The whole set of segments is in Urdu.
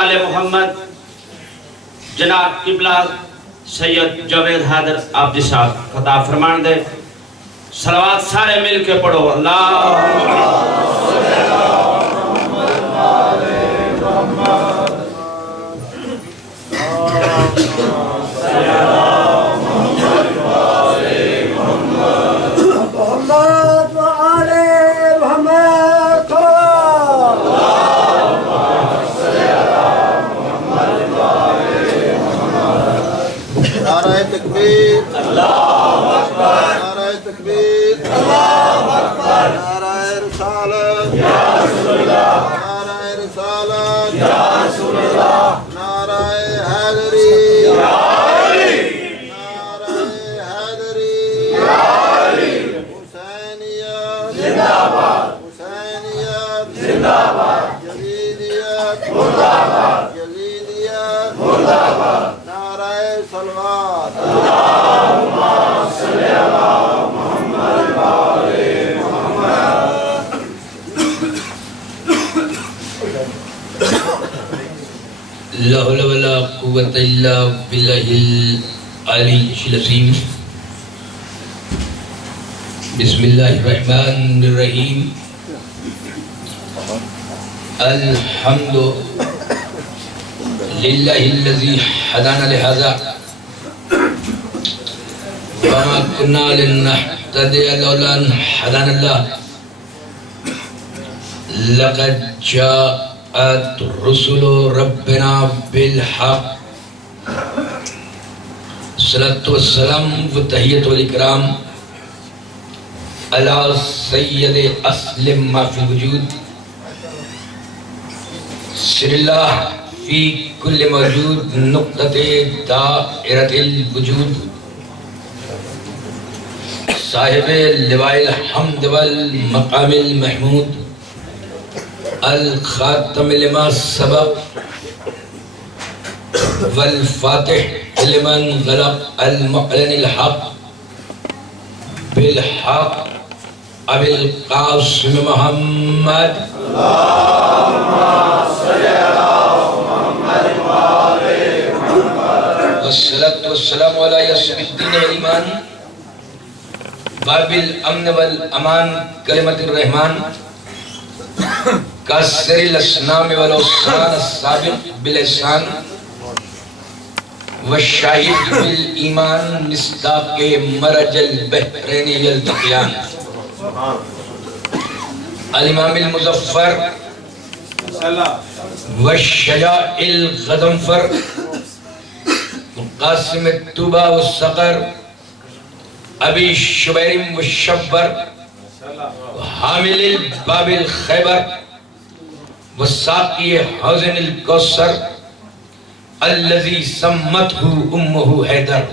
آل محمد جناب قبلہ سید جاوید حیدر عابدی صاحب خطاب فرمان دے صلوات سارے مل کے پڑھو اللہ لا حول ولا قوة إلا بالله العلي العظيم بسم الله الرحمن الرحيم الحمد لله الذي هدانا لهذا وما كنا لنهتدي لولا أن هدانا الله لقد جاءت رسل ربنا بالحق الصلاة والسلام والتحية والإكرام على سيد أصل ما في الوجود سر الله في كل موجود نقطة دائرة الوجود صاحب لواء الحمد والمقام المحمود الخاتم لما سبق والفاتح لمن غلق المعلن الحق بالحق أبي القاسم محمد اللهم صل على محمد وآل محمد والصلاة والسلام على ياسر الدين والإيمان باب الأمن والأمان كلمة الرحمن كسر الأصنام والأوثان السابق بالإحسان والشاهد بالإيمان مصداق مرج البحرين يلتقيان الإمام المظفر والشجاع الغضنفر قاسم التوبة والصقر أبي الشبير والشبر حامل الباب الخيبر والساقي حوزن الكوثر الذي سمته أمه حيدر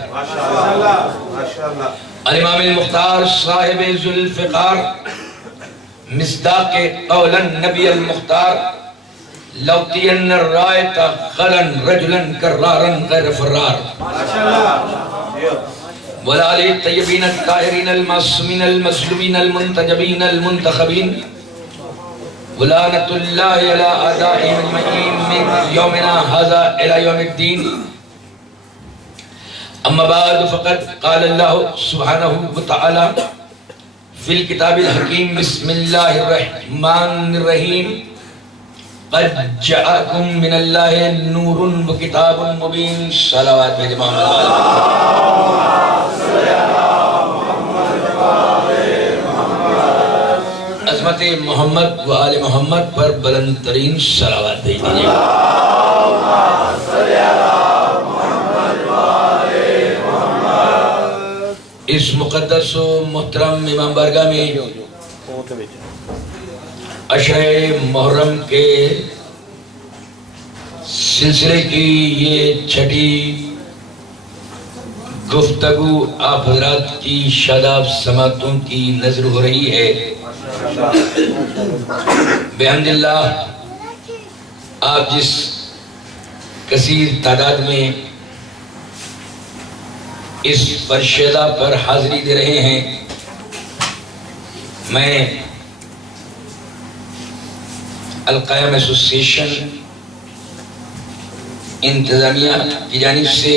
الإمام المختار صاحب ذو الفقار مصداق قول النبي المختار لوطين الراية غلا رجلا كرارا غير فرار والآل الطيبين الطاهرين المعصومين المظلومين المنتجبين المنتخبين ولعنة الله على أعدائهم أجمعين من يومنا هذا إلى يوم الدين أما بعد فقد قال الله سبحانه وتعالى في الكتاب الحكيم بسم الله الرحمن الرحيم قد جاءكم من الله نور وكتاب مبين صلوات بجماعة عظمت محمد و آل محمد پر بلند ترین صلوات بھیجیے اس مقدس و محترم امام بارگاہ میں عشرہ محرم کے سلسلے کی یہ چھٹی گفتگو آپ حضرات کی شاداب سماعتوں کی نظر ہو رہی ہے بحمد اللہ آپ جس کثیر تعداد میں اس پرشیدہ پر حاضری دے رہے ہیں میں القیام ایسوسیشن انتظامیہ کی جانب سے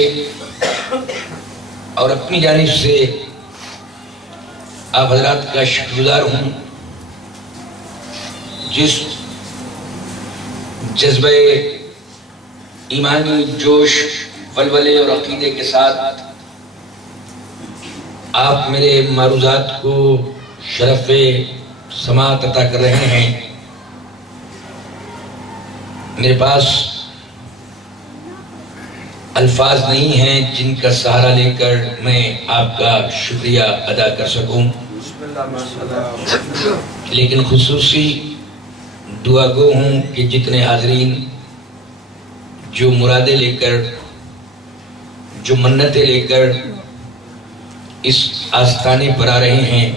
اور اپنی جانب سے آپ حضرات کا شکر گزار ہوں، جس جذبہ ایمانی جوش ولولے اور عقیدے کے ساتھ آپ میرے معروضات کو شرف سماعت عطا کر رہے ہیں۔ میرے پاس الفاظ نہیں ہیں جن کا سہارا لے کر میں آپ کا شکریہ ادا کر سکوں، لیکن خصوصی دعا گو ہوں کہ جتنے حاضرین جو مرادیں لے کر، جو منتیں لے کر اس آستانے پر آ رہے ہیں،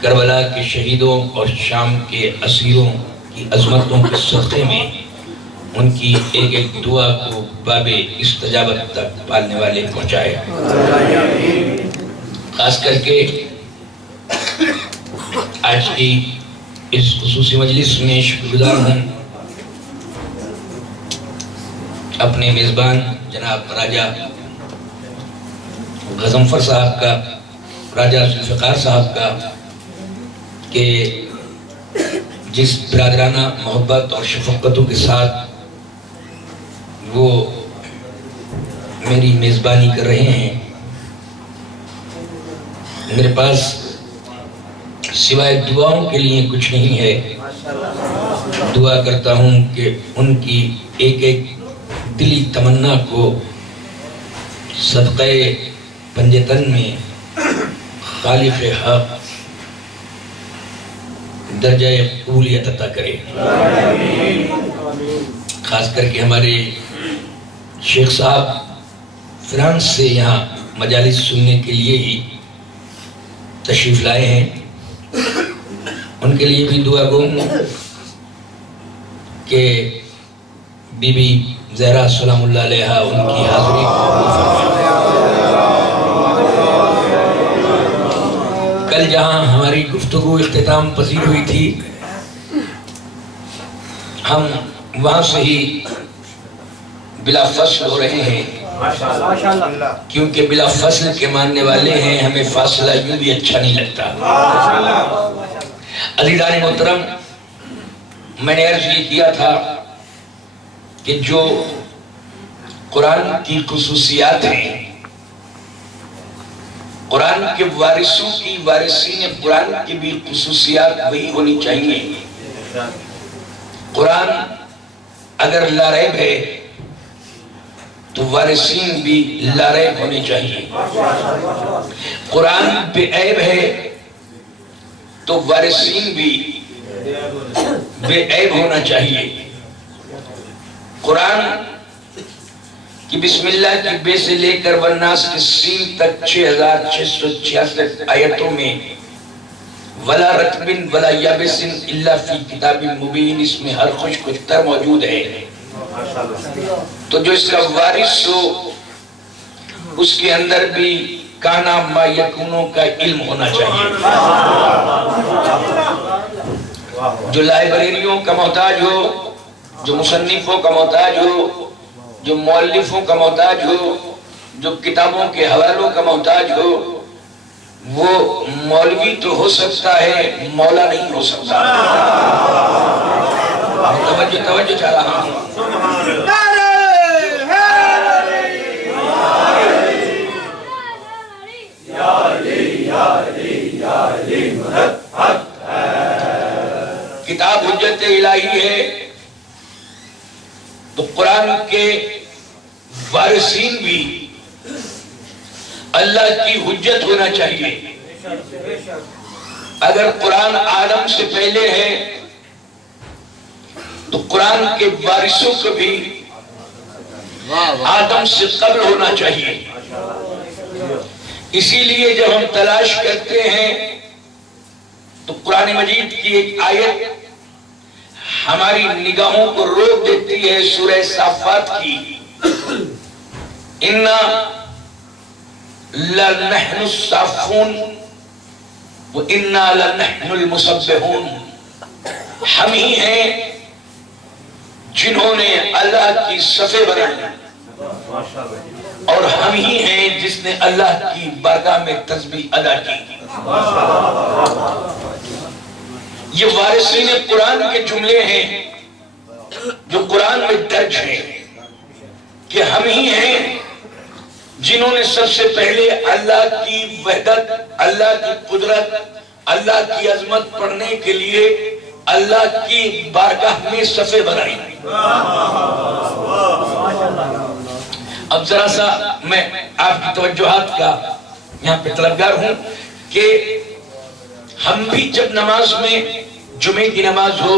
کربلا کے شہیدوں اور شام کے اسیروں کی عظمتوں کے صدقے میں ان کی ایک ایک دعا کو باب استجابت تک پالنے والے پہنچائے۔ خاص کر کے آج کی اس خصوصی مجلس میں شکر گزار ہوں اپنے میزبان جناب راجہ غضنفر صاحب کا، راجہ ذوالفقار صاحب کا، کہ جس برادرانہ محبت اور شفقتوں کے ساتھ وہ میری میزبانی کر رہے ہیں۔ میرے پاس سوائے دعاؤں کے لیے کچھ نہیں ہے۔ دعا کرتا ہوں کہ ان کی ایک ایک دلی تمنا کو صدقہ پنجتن میں خالق حق درجہ قبولیت عطا کرے۔ خاص کر کے ہمارے شیخ صاحب فرانس سے یہاں مجالس سننے کے لیے ہی تشریف لائے ہیں، ان کے لیے بھی دعا گو ہوں کہ بی بی زہرا سلام اللہ علیہا ان کی حاضری کل جہاں ہماری گفتگو اختتام پذیر ہوئی تھی، ہم وہاں سے ہی بلا فصل ہو رہے ہیں، کیونکہ بلا فصل کے ماننے والے ہیں، ہمیں فاصلہ یوں بھی اچھا نہیں لگتا۔ عزیزان محترم، میں نے عرض یہ کیا تھا کہ جو قرآن کی خصوصیات ہیں، قرآن کے وارثوں کی، وارثین قرآن کی بھی خصوصیات وہی ہونی چاہیے۔ قرآن اگر لا ریب ہے تو وارثین بھی لا ریب ہونے چاہیے۔ قرآن بے عیب ہے تو وارثین بھی بے عیب ہونا چاہیے۔ قرآن کی بسم اللہ کی بے سے لے کر والناس کی سین تک 6666 آیتوں میں ولا رتبن ولا یابسن الا فی کتاب مبین، اس میں ہر خوش کچھ تر موجود ہے۔ تو جو اس کا وارث ہو اس کے اندر بھی کانا ما یکونوں کا علم ہونا چاہیے۔ جو لائبریریوں کا محتاج ہو، جو مصنفوں کا محتاج ہو، جو مؤلفوں کا محتاج ہو، جو کتابوں کے حوالوں کا محتاج ہو، وہ مولوی تو ہو سکتا ہے، مولا نہیں ہو سکتا۔ توجہ چاہ رہا ہوں۔ کتاب حجت الہی ہے تو قرآن کے وارثین بھی اللہ کی حجت ہونا چاہیے۔ اگر قرآن آدم سے پہلے ہے تو قرآن کے وارثوں کو بھی آدم سے قبل ہونا چاہیے۔ اسی لیے جب ہم تلاش کرتے ہیں تو قرآن مجید کی ایک آیت ہماری نگاہوں کو روک دیتی ہے، سورہ صافات کی، اِنَّا لَنَحْنُ الصَّافُونَ وَإِنَّا لَنَحْنُ الْمُسَبِّحُونَ، ہم ہی ہیں جنہوں نے اللہ کی صفیں بنائی، اور ہم ہی ہیں جس نے اللہ کی بارگاہ میں تسبیح ادا کی۔ یہ وارثین قرآن کے جملے ہیں جو قرآن میں درج ہیں کہ ہم ہی ہیں جنہوں نے سب سے پہلے اللہ کی وحدت، اللہ کی قدرت، اللہ کی عظمت پڑھنے کے لیے اللہ کی بارگاہ میں صفیں بنائی۔ اب ذرا سا میں آپ کی توجہات کا یہاں پہ طلبگار ہوں کہ ہم بھی جب نماز میں جمعے کی نماز ہو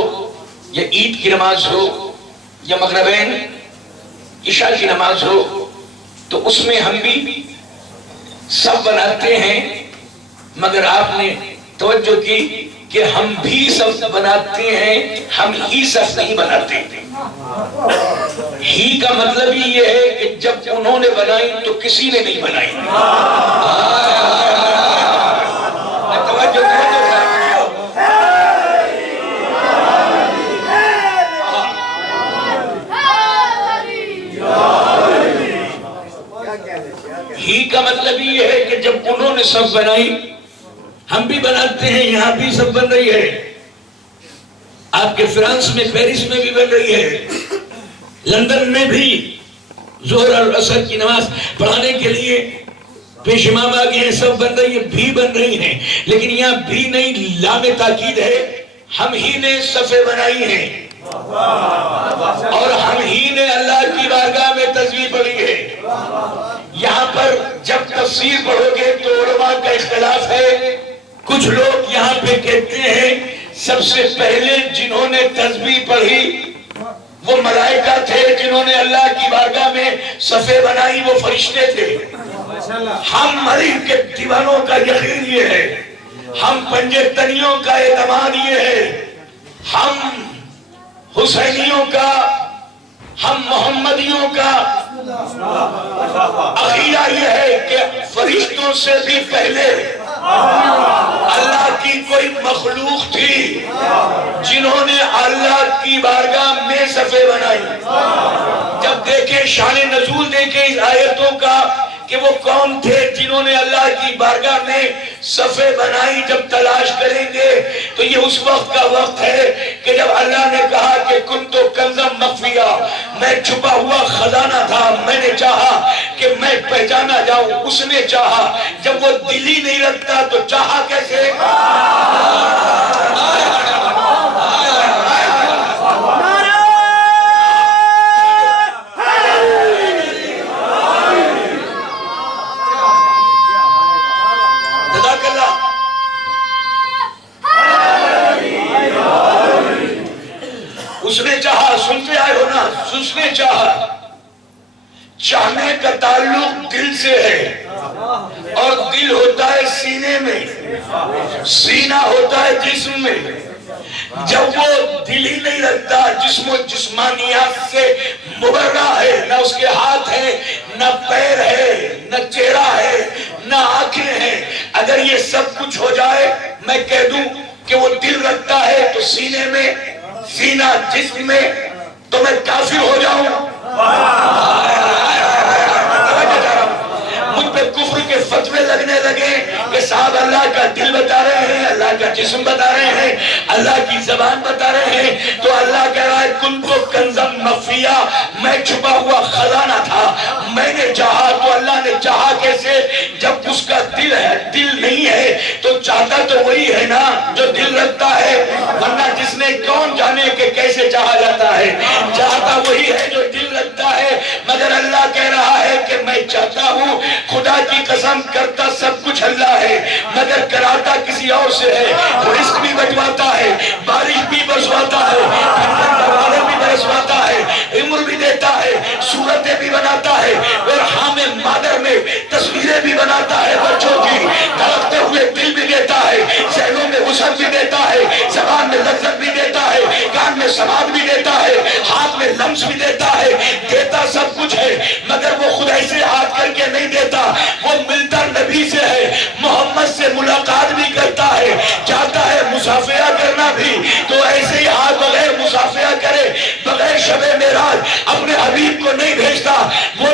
یا عید کی نماز ہو یا مغربین عشاء کی نماز ہو تو اس میں ہم بھی سب بناتے ہیں، مگر آپ نے توجہ کی کہ ہم بھی سب بناتے ہیں، ہم ہی سب نہیں بناتے۔ ہی کا مطلب ہی یہ ہے کہ جب انہوں نے بنائی تو کسی نے نہیں بنائی۔ ہی کا مطلب یہ ہے کہ جب انہوں نے سب بنائی ہم بھی بناتے ہیں، یہاں بھی سب بن رہی ہے، آپ کے فرانس میں پیرس میں بھی بن رہی ہے، لندن میں بھی ظہر اور عصر کی نماز پڑھانے کے لیے پیش امام آگے ہیں، سب بن رہی ہے، بھی بن رہی ہیں، لیکن یہاں بھی نہیں، لام تاکید ہے، ہم ہی نے صفیں بنائی ہیں اور ہم ہی نے اللہ کی بارگاہ میں تسبیح پڑھی ہے۔ یہاں پر جب تفسیر پڑھو گے تو علماء کا اختلاف ہے، کچھ لوگ یہاں پہ کہتے ہیں سب سے پہلے جنہوں نے تسبیح پڑھی وہ ملائکہ تھے، جنہوں نے اللہ کی بارگاہ میں صفیں بنائی وہ فرشتے تھے۔ ہم مریض کے دیوانوں کا یقین یہ ہے، ہم پنجے تنیوں کا اعتماد یہ ہے، ہم حسینیوں کا، ہم محمدیوں کا عقیدہ یہ ہے کہ فرشتوں سے بھی پہلے اللہ کی کوئی مخلوق تھی جنہوں نے اللہ کی بارگاہ میں صفیں بنائی۔ جب دیکھیں شان نزول دیکھیں اس آیتوں کا کہ وہ کون تھے جنہوں نے اللہ کی بارگاہ میں صفیں بنائی، جب تلاش کریں گے تو یہ اس وقت کا وقت ہے کہ جب اللہ نے کہا کہ کنتو کنزم مخفیہ، میں چھپا ہوا خزانہ تھا، میں نے چاہا کہ میں پہچانا جاؤں، اس نے چاہا، جب وہ دل ہی نہیں رکھتا تو چاہا کیسے؟ اس نے چاہا، سنتے آئے ہو نا، اس نے چاہا۔ چاہنے کا تعلق دل سے ہے، اور دل ہوتا ہے سینے میں، سینہ ہوتا ہے جسم میں۔ جب وہ دل ہی نہیں رکھتا، جسم و جسمانیات سے مبرہ ہے، نہ اس کے ہاتھ ہیں، نہ پیر ہے، نہ چہرہ ہے، نہ آنکھیں ہیں، اگر یہ سب کچھ ہو جائے، میں کہہ دوں کہ وہ دل رکھتا ہے تو سینے میں، سینہ جسم میں، تو میں کافر ہو جاؤں۔ مجھ پہ کفر کے فتوے لگنے لگے کہ صاحب اللہ کا دل بتا رہے ہیں، اللہ کا جسم بتا رہے ہیں، اللہ کی زبان بتا رہے ہیں، تو اللہ کہہ رہا ہے کنتو کنزم مخفیہ، میں چھپا ہوا خزانہ تھا، میں نے چاہا تو اللہ نے چاہا کیسے؟ جب اس کا دل ہے، دل نہیں ہے تو چاہتا تو وہی ہے نا جو دل رکھتا ہے، ورنہ جس نے کون جانے کہ کیسے چاہا جاتا ہے، چاہتا وہی ہے جو دل رکھتا ہے۔ مگر اللہ کہہ رہا ہے کہ میں چاہتا ہوں، خدا کی قسم کرتا سب کچھ اللہ ہے مگر کراتا کسی اور سے ہے، رزق بھی بٹواتا ہے، بارش بھی برسواتا ہے، بادل بھی برسواتا ہے، عمر بھی دیتا ہے، صورتیں بھی بناتا ہے، اور حامے مادر میں تصویریں بھی بناتا ہے بچوں کی، دھڑکتے ہوئے دل بھی دیتا ہے، ذہنوں میں وسعت بھی دیتا ہے، زبان میں لذت بھی دیتا ہے، کان میں سماعت بھی دیتا ہے، ہاتھ میں لمس بھی دیتا ہے، دیتا سب کچھ ہے، مگر وہ خود ایسے ہاتھ کر کے نہیں دیتا، وہ ملتا نبی سے ہے، محمد سے ملاقات بھی کرتا ہے، چاہتا ہے مصافحہ کرنا بھی تو ایسے ہی ہاتھ بغیر مصافحہ کرے، بغیر شب معراج اپنے حبیب کو نہیں بھیجتا، وہ